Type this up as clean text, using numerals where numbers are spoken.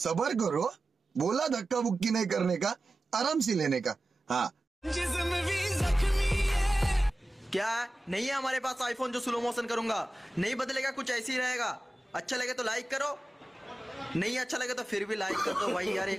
सबर करो, बोला धक्का बुक्की नहीं करने का, आराम से लेने का। हाँ क्या नहीं है हमारे पास आईफोन जो स्लो मोशन करूंगा? नहीं बदलेगा, कुछ ऐसे ही रहेगा। अच्छा लगे तो लाइक करो, नहीं अच्छा लगे तो फिर भी लाइक कर दो भाई यार।